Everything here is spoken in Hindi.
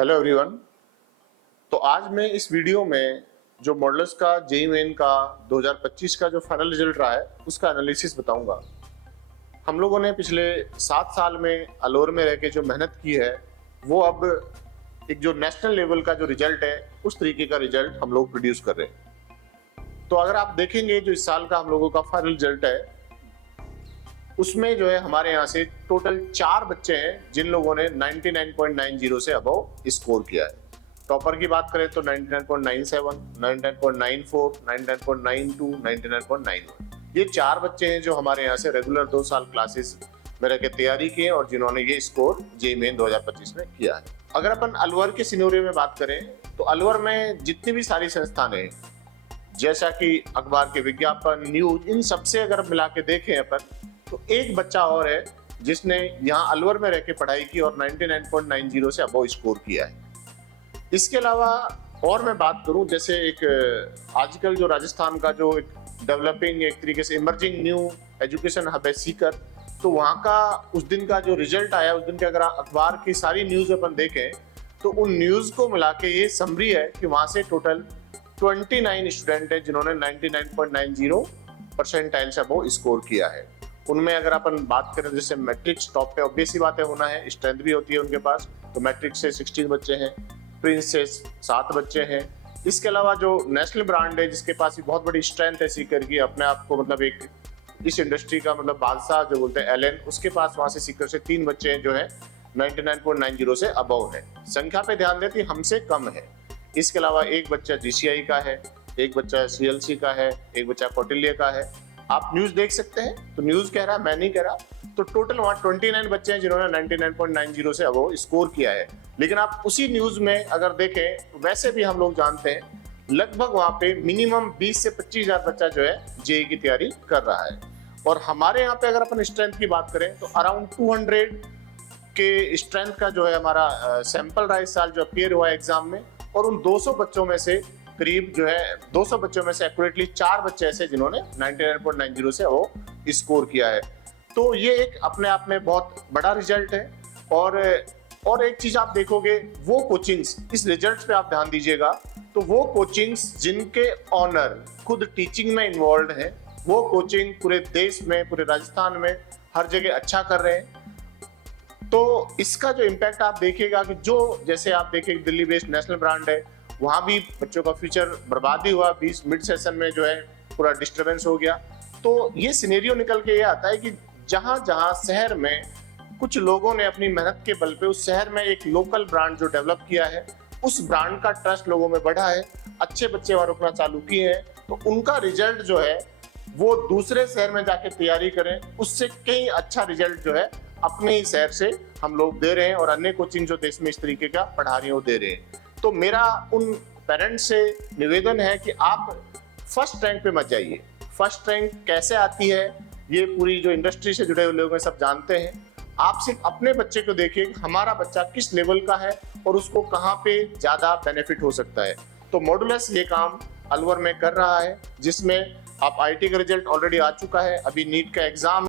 Hello everyone. तो आज मैं इस वीडियो में जो मॉडल्स का जेईई मेन का 2025 का जो फाइनल रिजल्ट रहा है उसका एनालिसिस बताऊंगा। हम लोगों ने पिछले 7 साल में अलवर में रह के जो मेहनत की है वो अब एक जो नेशनल लेवल का जो रिजल्ट है उस तरीके का रिजल्ट हम लोग प्रोड्यूस कर रहे हैं। तो अगर आप देखेंगे जो इस साल का हम लोगों का फाइनल रिजल्ट है उसमें जो है हमारे यहाँ से टोटल 4 बच्चे हैं जिन लोगों ने 99.90 से अबव स्कोर किया है। टॉपर की बात करें तो 99.97, 99.94, 99.92, 99.91। ये 4 बच्चे हैं जो हमारे यहाँ से रेगुलर 2 साल क्लासेस में रह के तैयारी की है और जिन्होंने ये स्कोर जेईई मेन 2025 में किया है। अगर अपन अलवर के सिनेरियो में बात करें तो अलवर में जितनी भी सारी संस्थानें हैं जैसा कि अखबार के विज्ञापन, न्यूज, इन सबसे अगर मिला के देखें अपन तो एक बच्चा और है जिसने यहाँ अलवर में रह के पढ़ाई की और 99.90 से अबव स्कोर किया है। इसके अलावा और मैं बात करूं जैसे एक आजकल जो राजस्थान का जो एक डेवलपिंग एक तरीके से इमर्जिंग न्यू एजुकेशन हब है सीकर, तो वहाँ का उस दिन का जो रिजल्ट आया उस दिन के अगर अखबार की सारी न्यूज अपन देखें तो उन न्यूज को मिला के ये समरी है कि वहाँ से टोटल 29 स्टूडेंट है जिन्होंने 99.90 परसेंटाइल से अबव स्कोर किया है। उनमें अगर अपन बात करें जैसे मैट्रिक्स टॉप पे ऑब्वियस ही बातें होना है, स्ट्रेंथ भी होती है उनके पास, तो मैट्रिक्स से 16 बच्चे हैं, प्रिंस से 7 बच्चे हैं। इसके अलावा जो नेशनल ब्रांड है जिसके पास भी बहुत बड़ी स्ट्रेंथ है सीकर की, अपने आप को मतलब एक इस इंडस्ट्री का मतलब बादशाह जो बोलते हैं एलएन, उसके पास वहां से सीकर से 3 बच्चे हैं जो है 99.90 से अबव है। संख्या पे ध्यान देती हमसे कम है। इसके अलावा एक बच्चा जीसीआई का है, एक बच्चा सीएलसी का है, एक बच्चा कौटिल्य का है। आप न्यूज देख सकते हैं तो न्यूज कह रहा है, मैं नहीं कह रहा। तो टोटल वहाँ 29 बच्चे हैं जिन्होंने 99.90 से अबव स्कोर किया है। लेकिन आप उसी न्यूज में अगर देखें तो वैसे भी हम लोग जानते हैं लगभग वहाँ पे मिनिमम 20 से 25 हजार बच्चा जो है जेईई की तैयारी कर रहा है। और हमारे यहाँ पे अगर अपन स्ट्रेंथ की बात करें तो अराउंड 200 के स्ट्रेंथ का जो है हमारा सैंपल रहा इस साल जो अपीयर हुआ एग्जाम में। और उन 200 बच्चों में से करीब जो है 200 बच्चों में से एक्यूरेटली 4 बच्चे ऐसे जिन्होंने 99.90 से वो स्कोर किया है। तो ये एक अपने आप में बहुत बड़ा रिजल्ट है। और एक चीज आप देखोगे वो कोचिंग्स, इस रिजल्ट पे आप ध्यान दीजिएगा, तो वो कोचिंग्स जिनके ऑनर खुद टीचिंग में इन्वॉल्व हैं, वो कोचिंग पूरे देश में, पूरे राजस्थान में हर जगह अच्छा कर रहे हैं। तो इसका जो इम्पैक्ट आप देखिएगा कि जो जैसे आप देखिए दिल्ली बेस्ड नेशनल ब्रांड है, वहां भी बच्चों का फ्यूचर बर्बाद ही हुआ, 20 मिड सेशन में जो है पूरा डिस्टर्बेंस हो गया। तो ये सिनेरियो निकल के ये आता है कि जहां जहां शहर में कुछ लोगों ने अपनी मेहनत के बल पे उस शहर में एक लोकल ब्रांड जो डेवलप किया है, उस ब्रांड का ट्रस्ट लोगों में बढ़ा है, अच्छे बच्चे वहां रुकना चालू किए हैं, तो उनका रिजल्ट जो है वो दूसरे शहर में जाके तैयारी करें, उससे कई अच्छा रिजल्ट जो है अपने ही शहर से हम लोग दे रहे हैं और अन्य कोचिंग जो देश में इस तरीके का पढ़ा रही है वो दे रहे हैं। तो मेरा उन पेरेंट्स से निवेदन है कि आप फर्स्ट रैंक पे मत जाइए। फर्स्ट रैंक कैसे आती है ये पूरी जो इंडस्ट्री से जुड़े हुए लोग हैं सब जानते हैं। आप सिर्फ अपने बच्चे को देखिए कि हमारा बच्चा किस लेवल का है और उसको कहाँ पे ज्यादा बेनिफिट हो सकता है। तो मॉडुलस ये काम अलवर में कर रहा है जिसमें आप आईटी का रिजल्ट ऑलरेडी आ चुका है, अभी नीट का एग्जाम